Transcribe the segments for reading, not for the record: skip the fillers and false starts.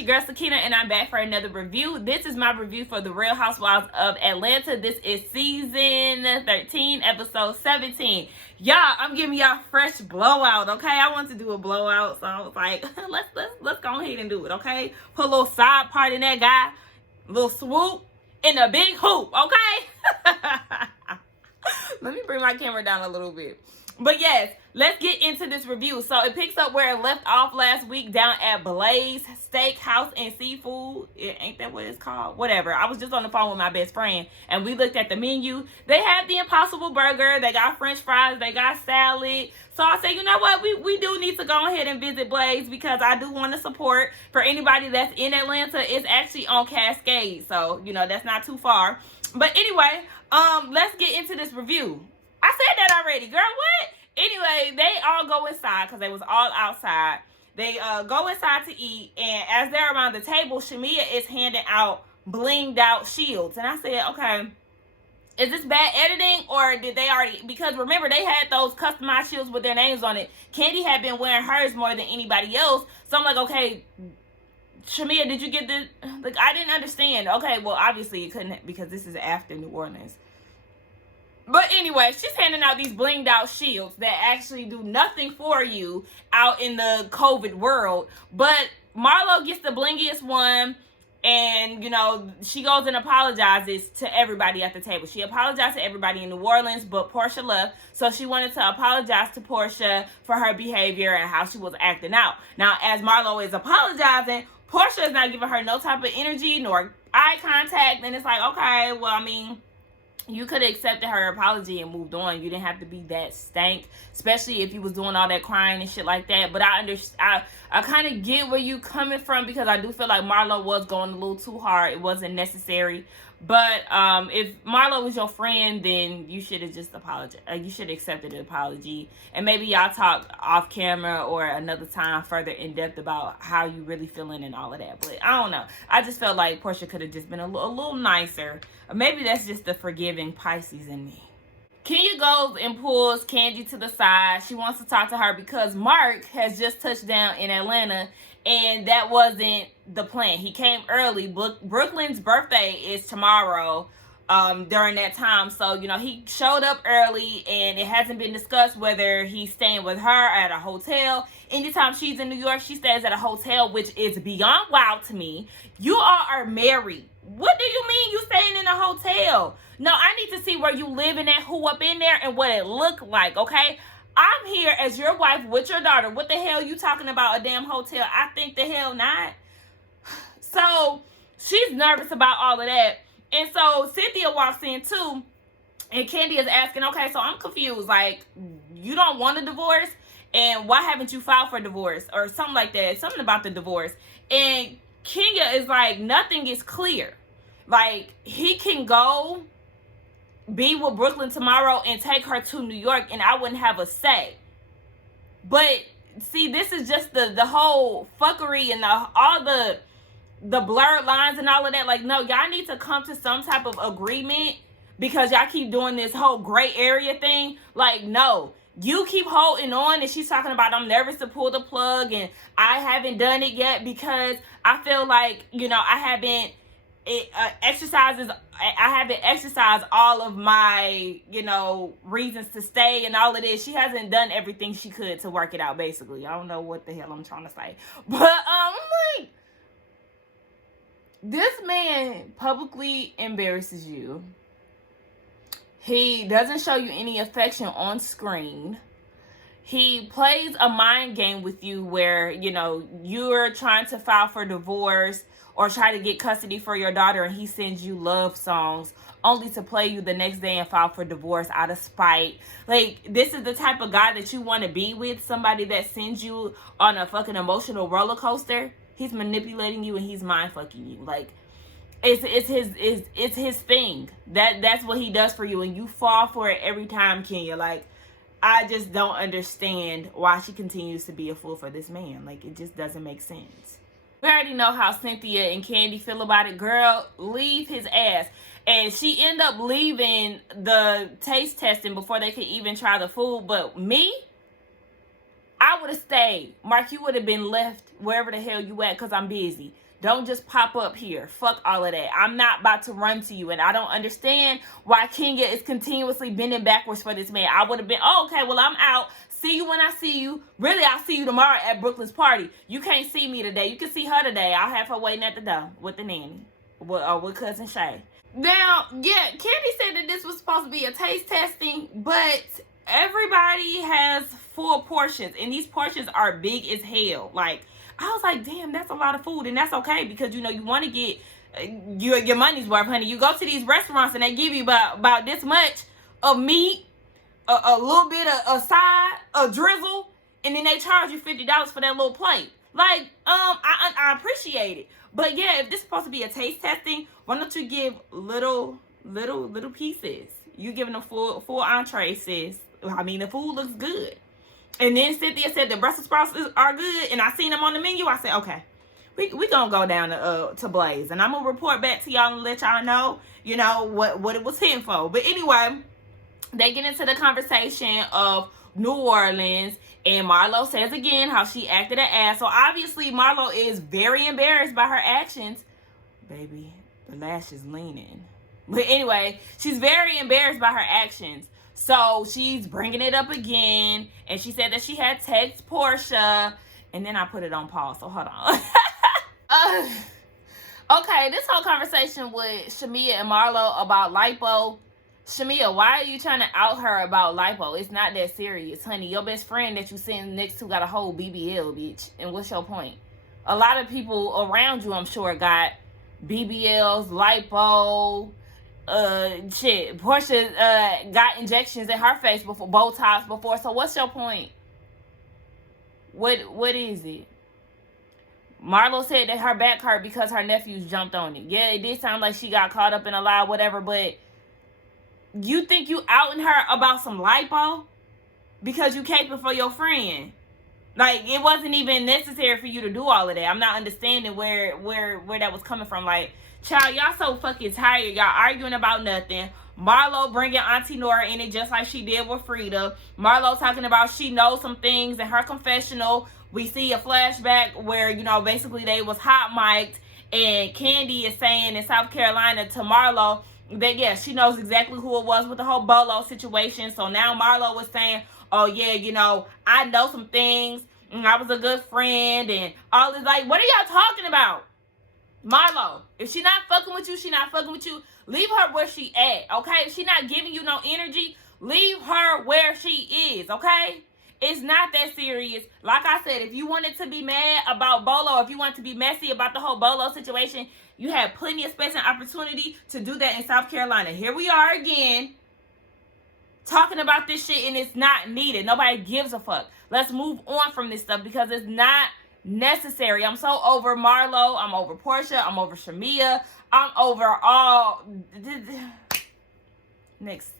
your girl Sakina, and I'm back for another review. This is my review for the Real Housewives of Atlanta. This is season 13, episode 17. Y'all, I'm giving y'all fresh blowout, okay? I want to do a blowout, so I was like, let's go ahead and do it, okay? Put a little side part in that guy, a little swoop, and a big hoop, okay? Let me bring my camera down a little bit. But yes, let's get into this review. So it picks up where it left off last week down at Blaze Steakhouse and Seafood. Ain't that what it's called? Whatever. I was just on the phone with my best friend and we looked at the menu. They had the Impossible Burger. They got French fries. They got salad. So I said, you know what? We do need to go ahead and visit Blaze because I do want to support. For anybody that's in Atlanta, it's actually on Cascade. So, you know, that's not too far. But anyway, let's get into this review. I said that already, girl. What? Anyway, they all go inside because they was all outside. They go inside to eat, and as they're around the table, Shamia is handing out blinged out shields. And I said, okay, is this bad editing or did they already? Because remember, they had those customized shields with their names on it. Candy had been wearing hers more than anybody else. So I'm like, okay, Shamia, did you get this? Like, I didn't understand. Okay, well, obviously it couldn't because this is after New Orleans. But anyway, she's handing out these blinged out shields that actually do nothing for you out in the COVID world. But Marlo gets the blingiest one, and, you know, she goes and apologizes to everybody at the table. She apologized to everybody in New Orleans, but Portia left. So she wanted to apologize to Portia for her behavior and how she was acting out. Now, as Marlo is apologizing, Portia is not giving her no type of energy nor eye contact. And it's like, okay, well, I mean, you could have accepted her apology and moved on. You didn't have to be that stank, especially if you was doing all that crying and shit like that. But I kind of get where you coming from because I do feel like Marlo was going a little too hard. It wasn't necessary. But if Marlo was your friend, then you should have just apologized. You should have accepted the apology. And maybe y'all talk off camera or another time further in depth about how you really feeling and all of that. But I don't know. I just felt like Portia could have just been a little nicer. Or maybe that's just the forgiving Pisces in me. Kenya goes and pulls Candy to the side. She wants to talk to her because Mark has just touched down in Atlanta. And that wasn't the plan. He came early. Brooklyn's birthday is tomorrow during that time. So, you know, he showed up early and it hasn't been discussed whether he's staying with her at a hotel. Anytime she's in New York, she stays at a hotel, which is beyond wild to me. You all are married. What do you mean you staying in a hotel? No, I need to see where you living at, who up in there, and what it looked like, okay? I'm here as your wife with your daughter. What the hell you talking about a damn hotel? I think the hell not. So she's nervous about all of that. And so Cynthia walks in too. And Candy is asking, okay, so I'm confused. Like, you don't want a divorce? And why haven't you filed for divorce? Or something like that. Something about the divorce. And Kenya is like, nothing is clear. Like, he can go be with Brooklyn tomorrow and take her to New York and I wouldn't have a say. But see, this is just the whole fuckery and all the blurred lines and all of that. Like, no, y'all need to come to some type of agreement because y'all keep doing this whole gray area thing. Like, no, you keep holding on and she's talking about I'm nervous to pull the plug and I haven't done it yet because I feel like, you know, I haven't exercised all of my, you know, reasons to stay and all of this. She hasn't done everything she could to work it out, basically. I don't know what the hell I'm trying to say. But like, this man publicly embarrasses you. He doesn't show you any affection on screen. He plays a mind game with you where, you know, you're trying to file for divorce or try to get custody for your daughter and he sends you love songs only to play you the next day and file for divorce out of spite. Like, this is the type of guy that you want to be with, somebody that sends you on a fucking emotional roller coaster. He's manipulating you and he's mind fucking you. Like, it's his thing. That's what he does for you and you fall for it every time, Kenya. Like, I just don't understand why she continues to be a fool for this man. Like, it just doesn't make sense. We already know how Cynthia and Candy feel about it. Girl, leave his ass. And she ended up leaving the taste testing before they could even try the food. But me, I would have stayed. Mark, you would have been left wherever the hell you at because I'm busy. Don't just pop up here. Fuck all of that. I'm not about to run to you. And I don't understand why Kenya is continuously bending backwards for this man. I would have been, oh, okay, well, I'm out. See you when I see you. Really, I'll see you tomorrow at Brooklyn's party. You can't see me today. You can see her today. I'll have her waiting at the door with the nanny. With Cousin Shay. Now, yeah, Candy said that this was supposed to be a taste testing, but everybody has full portions, and these portions are big as hell. Like, I was like, damn, that's a lot of food, and that's okay, because, you know, you want to get your money's worth, honey. You go to these restaurants, and they give you about this much of meat, a little bit of side, a drizzle, and then they charge you $50 for that little plate. Like, I appreciate it. But yeah, if this is supposed to be a taste testing, why don't you give little pieces? You giving them full entree, sis. I mean, the food looks good. And then Cynthia said the Brussels sprouts are good, and I seen them on the menu. I said, okay, we gonna go down to Blaze, and I'm gonna report back to y'all and let y'all know, you know, what it was hitting for. But anyway, they get into the conversation of New Orleans, and Marlo says again how she acted an ass. So obviously Marlo is very embarrassed by her actions. Baby, the lash is leaning. But anyway, she's very embarrassed by her actions. So she's bringing it up again, and she said that she had text Portia, and then I put it on pause. So hold on. Okay, this whole conversation with Shamia and Marlo about lipo. Shamia, why are you trying to out her about lipo? It's not that serious, honey. Your best friend that you sitting next to got a whole BBL, bitch. And what's your point? A lot of people around you, I'm sure, got BBLs, lipo, shit. Portia got injections in her face before, Botox before. So what's your point? What is it? Marlo said that her back hurt because her nephews jumped on it. Yeah, it did sound like she got caught up in a lie, whatever, but you think you outing her about some lipo because you caping for your friend? Like, it wasn't even necessary for you to do all of that. I'm not understanding where that was coming from. Like, child, y'all so fucking tired. Y'all arguing about nothing. Marlo bringing Auntie Nora in it just like she did with Frida. Marlo talking about she knows some things in her confessional. We see a flashback where, you know, basically they was hot mic'd, and Candy is saying in South Carolina to Marlo that, yeah, she knows exactly who it was with the whole Bolo situation. So now Marlo was saying, oh, yeah, you know, I know some things, and I was a good friend, and all this. Like, what are y'all talking about? Marlo, if she not fucking with you, she not fucking with you. Leave her where she at, okay? If she not giving you no energy, leave her where she is, okay? It's not that serious. Like I said, if you wanted to be mad about Bolo, if you want to be messy about the whole Bolo situation, you had plenty of space and opportunity to do that in South Carolina. Here we are again, talking about this shit, and it's not needed. Nobody gives a fuck. Let's move on from this stuff because it's not necessary. I'm so over Marlo. I'm over Portia. I'm over Shamia. I'm over all. Next.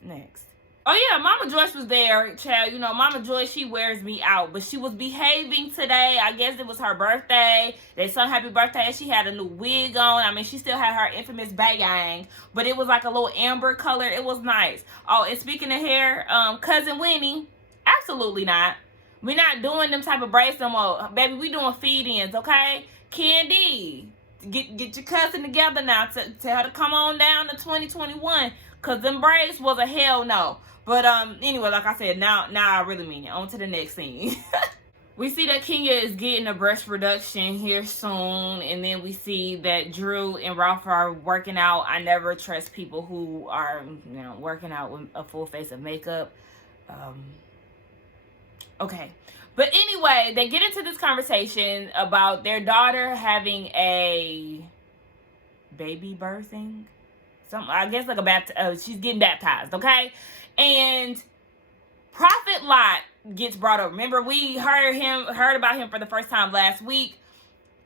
Oh, yeah, Mama Joyce was there, child. You know, Mama Joyce, she wears me out. But she was behaving today. I guess it was her birthday. They sung happy birthday, and she had a new wig on. I mean, she still had her infamous bang, but it was like a little amber color. It was nice. Oh, and speaking of hair, Cousin Winnie, absolutely not. We're not doing them type of braids no more. Baby, we doing feed-ins, okay? Candy, get your cousin together now. Tell her to come on down to 2021. Because them braids was a hell no. But anyway, like I said, now I really mean it. On to the next scene. We see that Kenya is getting a breast reduction here soon. And then we see that Drew and Ralph are working out. I never trust people who are, you know, working out with a full face of makeup. Okay. But anyway, they get into this conversation about their daughter having a baby birthing. I guess like she's getting baptized, okay? And Prophet Lot gets brought up. Remember, we heard about him for the first time last week.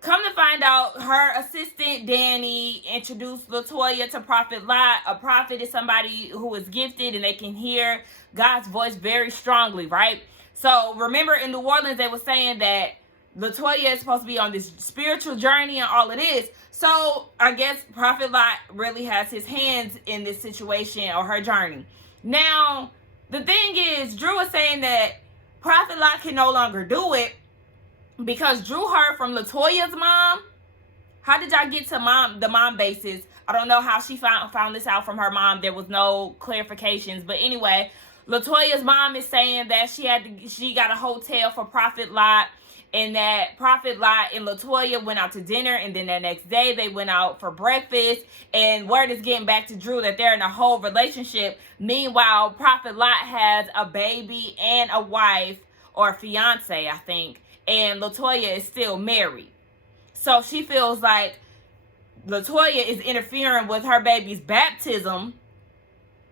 Come to find out, her assistant, Danny, introduced LaToya to Prophet Lot. A prophet is somebody who is gifted and they can hear God's voice very strongly, right? So remember, in New Orleans, they were saying that LaToya is supposed to be on this spiritual journey and all of this. So I guess Prophet Lot really has his hands in this situation or her journey. Now, the thing is, Drew is saying that Prophet Lot can no longer do it because Drew heard from LaToya's mom How did y'all get to the mom basis? I don't know how she found this out from her mom. There was no clarifications. But anyway, LaToya's mom is saying that she got a hotel for Prophet Lot, and that Prophet Lot and LaToya went out to dinner, and then the next day they went out for breakfast. And word is getting back to Drew that they're in a whole relationship. Meanwhile, Prophet Lot has a baby and a wife, or a fiance, I think, and LaToya is still married. So she feels like LaToya is interfering with her baby's baptism.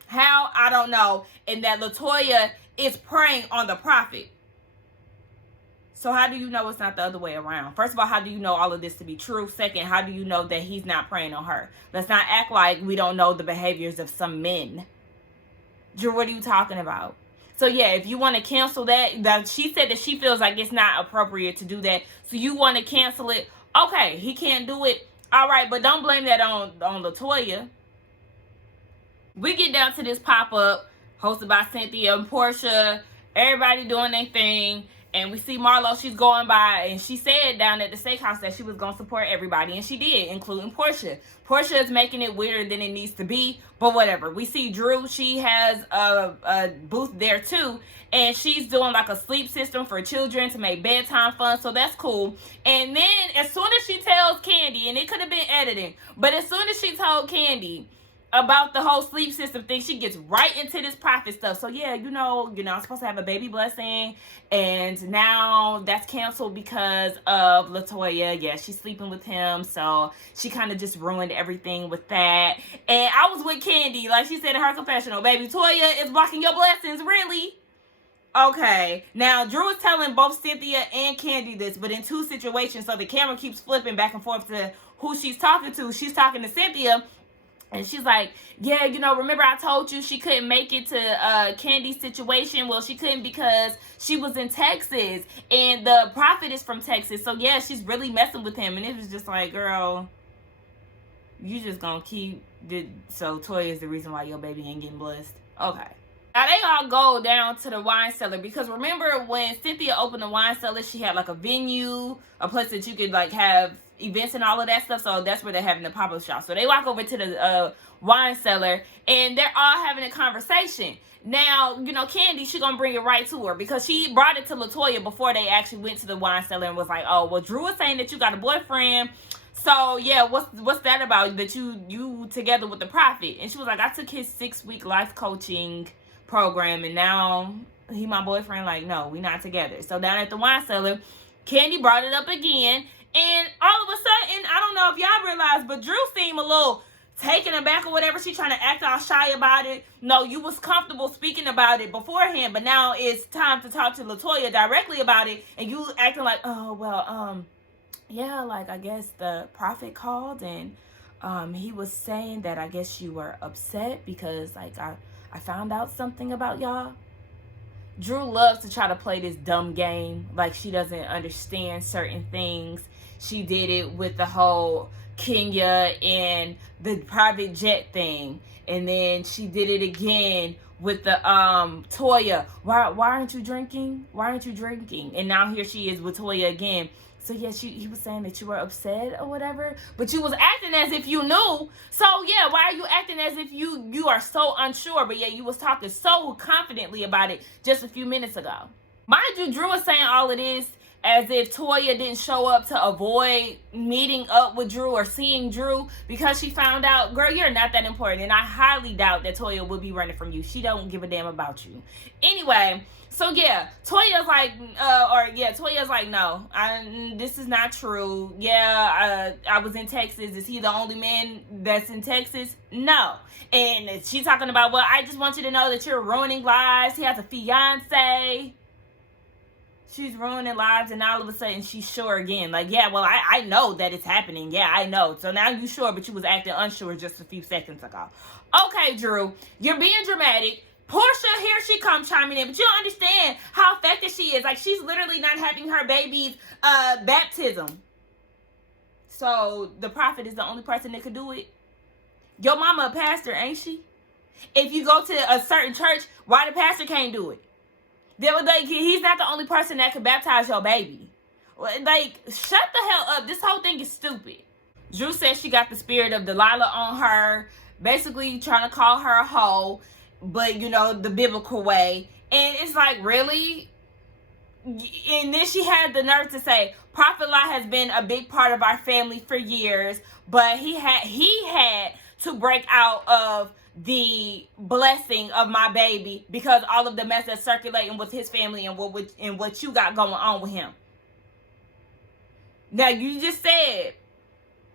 How? I don't know. And that LaToya is preying on the prophet. So how do you know it's not the other way around? First of all, how do you know all of this to be true? Second, how do you know that he's not preying on her? Let's not act like we don't know the behaviors of some men. Drew, what are you talking about? So yeah, if you want to cancel that, she said that she feels like it's not appropriate to do that. So you want to cancel it? Okay, he can't do it. All right, but don't blame that on LaToya. We get down to this pop-up hosted by Cynthia and Portia. Everybody doing their thing. And we see Marlo, she's going by, and she said down at the steakhouse that she was going to support everybody. And she did, including Portia. Portia is making it weirder than it needs to be, but whatever. We see Drew, she has a booth there too. And she's doing like a sleep system for children to make bedtime fun. So that's cool. And then as soon as she tells Candy, and it could have been editing, but as soon as she told Candy about the whole sleep system thing, she gets right into this prophet stuff. So yeah, you know, I'm supposed to have a baby blessing, and now that's canceled because of LaToya. Yeah, she's sleeping with him, so she kind of just ruined everything with that. And I was with Candy, like she said in her confessional, baby, Toya is blocking your blessings, really? Okay, now Drew is telling both Cynthia and Candy this, but in two situations, so the camera keeps flipping back and forth to who she's talking to. She's talking to Cynthia, and she's like, yeah, you know, remember I told you she couldn't make it to Candy's situation? Well, she couldn't because she was in Texas, and the prophet is from Texas. So, yeah, she's really messing with him. And it was just like, girl, you just gonna keep... So, Toya is the reason why your baby ain't getting blessed. Okay. Now, they all go down to the wine cellar, because remember when Cynthia opened the wine cellar, she had like a venue, a place that you could like have events and all of that stuff. So that's where they're having the pop-up shop. So they walk over to the wine cellar, and they're all having a conversation. Now, you know, Candy, she gonna bring it right to her, because she brought it to LaToya before they actually went to the wine cellar, and was like, oh, well, Drew is saying that you got a boyfriend. So yeah, what's that about, that you together with the prophet? And she was like, I took his 6-week life coaching program, and now he my boyfriend. Like, no, we not together. So down at the wine cellar, Candy brought it up again, and all of a sudden, I don't know if y'all realize, but Drew seemed a little taken aback or whatever. She trying to act all shy about it. No, you was comfortable speaking about it beforehand, but now it's time to talk to LaToya directly about it, and you acting like, oh, well, yeah, like, I guess the prophet called, and he was saying that I guess you were upset because, like, I found out something about y'all. Drew loves to try to play this dumb game, like she doesn't understand certain things. She did it with the whole Kenya and the private jet thing, and then she did it again with the Toya. Why aren't you drinking? Why aren't you drinking? And now here she is with Toya again. So yeah, he was saying that you were upset or whatever, but you was acting as if you knew. So yeah, why are you acting as if you are so unsure? But yeah, you was talking so confidently about it just a few minutes ago. Mind you, Drew is saying all of this as if Toya didn't show up to avoid meeting up with Drew or seeing Drew, because she found out, girl, you're not that important. And I highly doubt that Toya would be running from you. She don't give a damn about you. Anyway, so yeah, Toya's like, no, this is not true. Yeah, I was in Texas. Is he the only man that's in Texas? No. And she's talking about, well, I just want you to know that you're ruining lives. He has a fiance. She's ruining lives, and all of a sudden she's sure again. Like, yeah, well, I know that it's happening. Yeah, I know. So now you sure, but you was acting unsure just a few seconds ago. Okay, Drew, you're being dramatic. Portia, here she comes chiming in, but you don't understand how affected she is. Like, she's literally not having her baby's baptism. So the prophet is the only person that could do it. Your mama a pastor, ain't she? If you go to a certain church, why the pastor can't do it? He's not the only person that could baptize your baby. Like, shut the hell up. This whole thing is stupid. Drew said she got the spirit of Delilah on her, basically trying to call her a hoe, but you know, the biblical way. And it's like, really? And then she had the nerve to say, Prophet Lot has been a big part of our family for years, but he had to break out of the blessing of my baby because all of the mess that's circulating with his family and what you got going on with him. Now, you just said,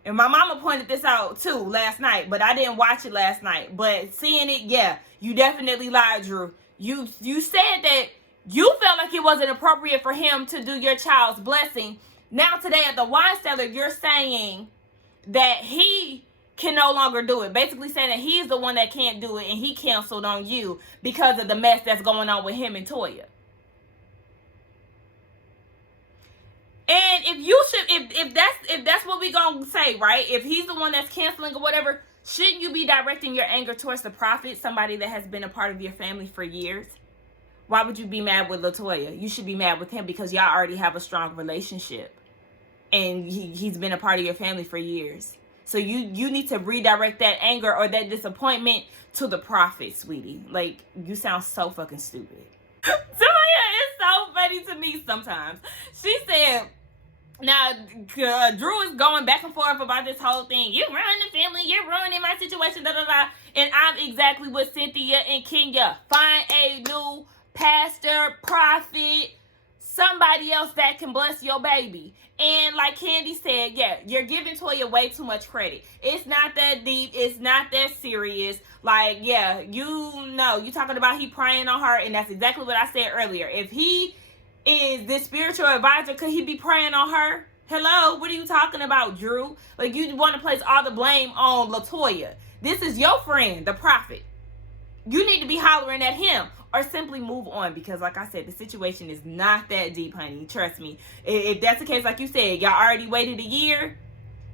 and my mama pointed this out too last night, but I didn't watch it last night. But seeing it, yeah, you definitely lied, Drew. You said that you felt like it wasn't appropriate for him to do your child's blessing. Now today at the wine cellar, you're saying that he can no longer do it. Basically saying that he's the one that can't do it and he canceled on you because of the mess that's going on with him and Toya. And if that's what we gonna say, right? If he's the one that's canceling or whatever, shouldn't you be directing your anger towards the prophet, somebody that has been a part of your family for years? Why would you be mad with LaToya? You should be mad with him because y'all already have a strong relationship. And he's been a part of your family for years. So you need to redirect that anger or that disappointment to the prophet, sweetie. Like, you sound so fucking stupid. Toya is so funny to me sometimes. She said, now, Drew is going back and forth about this whole thing. You're ruining the family. You're ruining my situation, da da da. And I'm exactly with Cynthia and Kenya. Find a new pastor, prophet, somebody else that can bless your baby. And like Candy said, yeah, you're giving Toya way too much credit. It's not that deep. It's not that serious. Like, yeah, you know, you talking about he praying on her, and that's exactly what I said earlier. If he is this spiritual advisor, could he be praying on her? Hello, what are you talking about, Drew? Like, you want to place all the blame on LaToya. This is your friend, the prophet. You need to be hollering at him or simply move on because, like I said, the situation is not that deep, honey. Trust me. If that's the case, like you said, y'all already waited a year.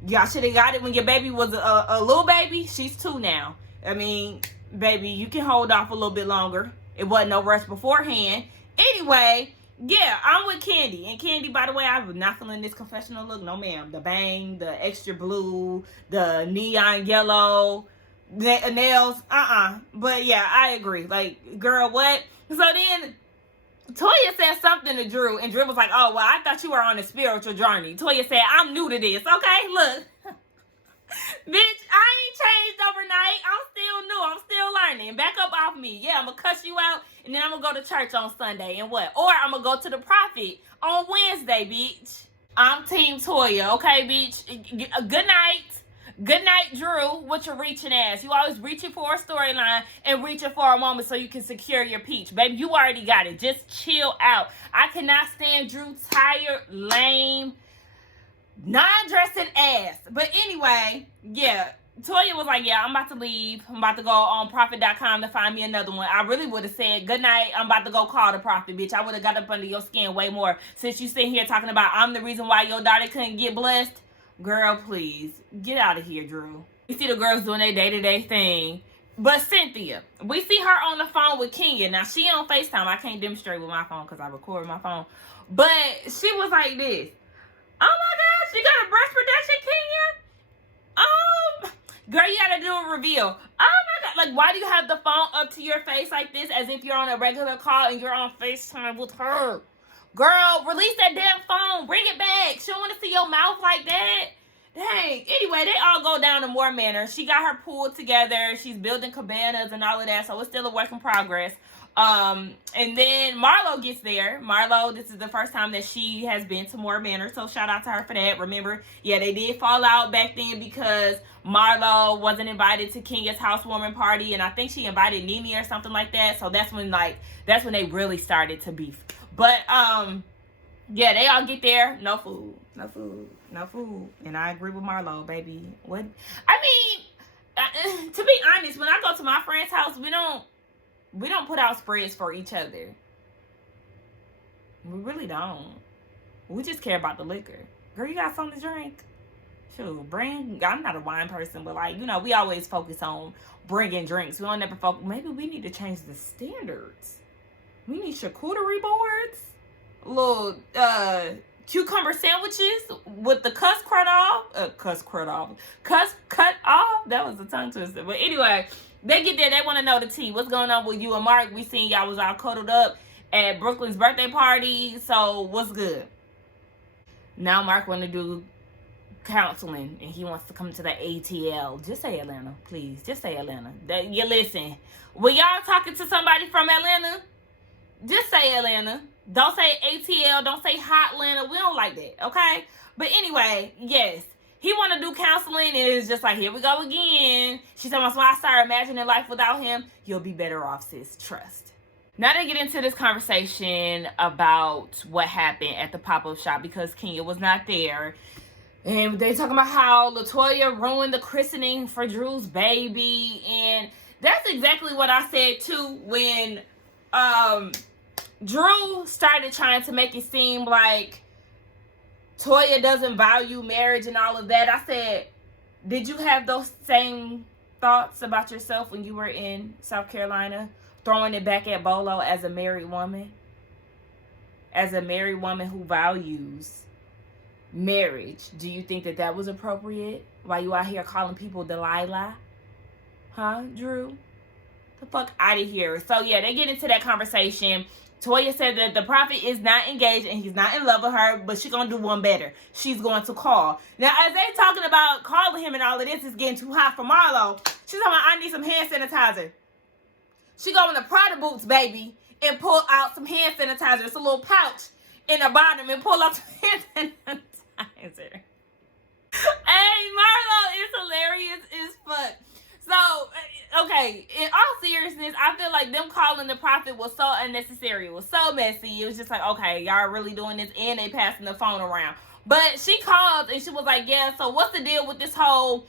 Y'all should have got it when your baby was a little baby. She's 2 now. I mean, baby, you can hold off a little bit longer. It wasn't no rush beforehand. Anyway, yeah, I'm with Candy. And Candy, by the way, I'm not feeling this confessional look. No, ma'am. The bang, the extra blue, the neon yellow, the nails. But yeah, I agree. Like, girl, what? So then Toya said something to Drew, and Drew was like, oh, well, I thought you were on a spiritual journey. Toya said, I'm new to this. Okay, look. Bitch, I ain't changed overnight. I'm still new. I'm still learning. Back up off me. Yeah, I'm going to cuss you out, and then I'm going to go to church on Sunday, and what? Or I'm going to go to the prophet on Wednesday, bitch. I'm Team Toya, okay, bitch? Good night. Good night, Drew, with your reaching ass. You always reaching for a storyline and reaching for a moment so you can secure your peach. Baby, you already got it. Just chill out. I cannot stand Drew tired, lame, non-dressing ass. But anyway, yeah, Toya was like, yeah, I'm about to leave. I'm about to go on prophet.com to find me another one. I really would have said, good night, I'm about to go call the prophet, bitch. I would have got up under your skin way more since you sitting here talking about I'm the reason why your daughter couldn't get blessed. Girl, please, get out of here, Drew. You see the girls doing their day-to-day thing. But Cynthia, we see her on the phone with Kenya. Now, she on FaceTime. I can't demonstrate with my phone because I record my phone. But she was like this. Oh, my gosh, you got a breast reduction, Kenya? Girl, you got to do a reveal. Oh, my God. Like, why do you have the phone up to your face like this as if you're on a regular call and you're on FaceTime with her? Girl, release that damn phone. Bring it back. She don't want to see your mouth like that. Dang. Anyway, they all go down to Moore Manor. She got her pool together. She's building cabanas and all of that. So it's still a work in progress. And then Marlo gets there. Marlo, this is the first time that she has been to Moore Manor. So shout out to her for that. Remember, yeah, they did fall out back then because Marlo wasn't invited to Kenya's housewarming party. And I think she invited Nene or something like that. So that's when they really started to beef. But, yeah, they all get there. No food. And I agree with Marlo, baby. What? I mean, to be honest, when I go to my friend's house, we don't put out spreads for each other. We really don't. We just care about the liquor. Girl, you got something to drink? Shoot, I'm not a wine person, but like, you know, we always focus on bringing drinks. We don't never focus. Maybe we need to change the standards. We need charcuterie boards, little cucumber sandwiches with the cuss cut off. Cuss cut off. That was a tongue twister. But anyway, they get there. They want to know the tea. What's going on with you and Mark? We seen y'all was all cuddled up at Brooklyn's birthday party. So what's good? Now Mark want to do counseling and he wants to come to the ATL. Just say Atlanta, please. Just say Atlanta. You listen. When y'all talking to somebody from Atlanta, just say Atlanta. Don't say ATL. Don't say Hot Atlanta. We don't like that, okay? But anyway, yes. He want to do counseling and it's just like, here we go again. She said, once I start imagining life without him, you'll be better off, sis. Trust. Now they get into this conversation about what happened at the pop-up shop because Kenya was not there. And they talking about how LaToya ruined the christening for Drew's baby. And that's exactly what I said too when Drew started trying to make it seem like Toya doesn't value marriage and all of that. I said, did you have those same thoughts about yourself when you were in South Carolina, throwing it back at Bolo as a married woman? As a married woman who values marriage, do you think that that was appropriate? While you out here calling people Delilah? Huh, Drew? The fuck out of here. So yeah, they get into that conversation. Toya said that the prophet is not engaged and he's not in love with her, but she's going to do one better. She's going to call. Now, as they talking about calling him and all of this is getting too hot for Marlo, she's talking about, I need some hand sanitizer. She go in the Prada boots, baby, and pull out some hand sanitizer. It's a little pouch in the bottom and pull out some hand sanitizer. Hey, Marlo is hilarious as fuck. So, okay, in all seriousness, I feel like them calling the prophet was so unnecessary. It was so messy. It was just like, okay, y'all really doing this, and they passing the phone around. But she called, and she was like, yeah, so what's the deal with this whole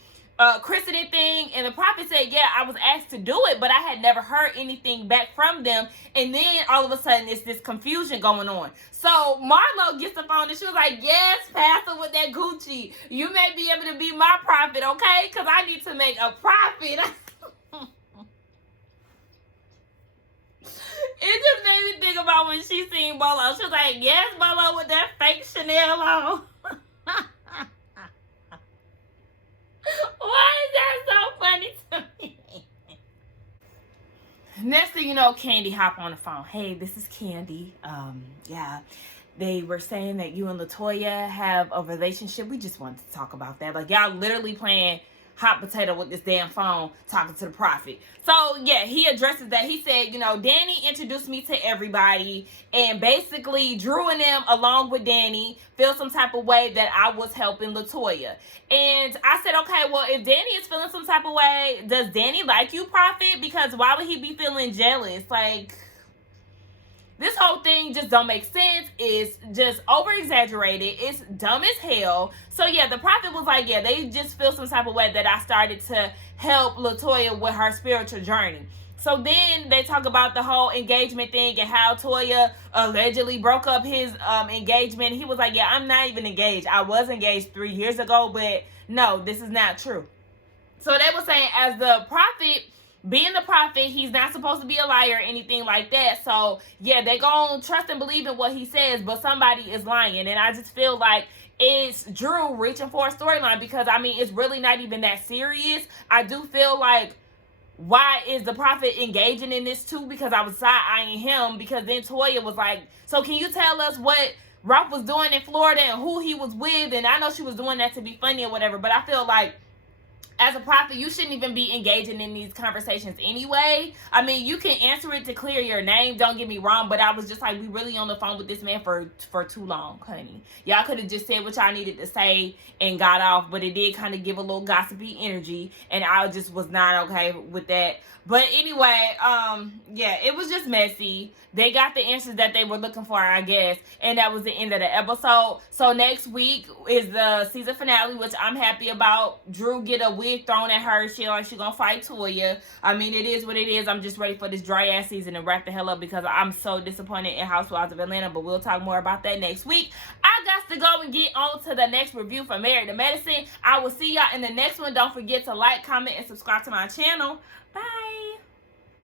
christening thing? And the prophet said, yeah, I was asked to do it, but I had never heard anything back from them. And then all of a sudden, it's this confusion going on. So Marlo gets the phone, and she was like, yes, Pastor, with that Gucci, you may be able to be my prophet, okay? Because I need to make a profit. It just made me think about when she seen Bolo. She was like, yes, Bolo, with that fake Chanel on. Why is that so funny to me? Next thing you know, Candy hop on the phone. Hey, this is Candy. Yeah, they were saying that you and LaToya have a relationship. We just wanted to talk about that. Like, y'all literally playing hot potato with this damn phone, talking to the prophet. So yeah, he addresses that. He said, you know, Danny introduced me to everybody, and basically Drew and them, along with Danny, feel some type of way that I was helping LaToya. And I said, okay, well, if Danny is feeling some type of way, does Danny like you, prophet? Because why would he be feeling jealous? Like, this whole thing just don't make sense. It's just over-exaggerated. It's dumb as hell. So, yeah, the prophet was like, yeah, they just feel some type of way that I started to help LaToya with her spiritual journey. So then they talk about the whole engagement thing and how Toya allegedly broke up his engagement. He was like, yeah, I'm not even engaged. I was engaged 3 years ago, but no, this is not true. So they were saying, as the prophet, being the prophet, he's not supposed to be a liar or anything like that. So, yeah, they gonna trust and believe in what he says, but somebody is lying. And I just feel like it's Drew reaching for a storyline because, I mean, it's really not even that serious. I do feel like, why is the prophet engaging in this too? Because I was side-eyeing him, because then Toya was like, so can you tell us what Ralph was doing in Florida and who he was with? And I know she was doing that to be funny or whatever, but I feel like as a prophet, you shouldn't even be engaging in these conversations anyway. I mean, you can answer it to clear your name, don't get me wrong, but I was just like, we really on the phone with this man for too long, honey. Y'all could have just said what y'all needed to say and got off, but it did kind of give a little gossipy energy, and I just was not okay with that. But anyway, yeah, it was just messy. They got the answers that they were looking for, I guess, and that was the end of the episode. So next week is the season finale, which I'm happy about. Drew get a wig thrown at her. She gonna fight Toya. I mean, it is what it is. I'm just ready for this dry ass season to wrap the hell up because I'm so disappointed in Housewives of Atlanta, but we'll talk more about that next week. I got to go and get on to the next review for Married to Medicine. I will see y'all in the next one. Don't forget to like, comment, and subscribe to my channel. Bye.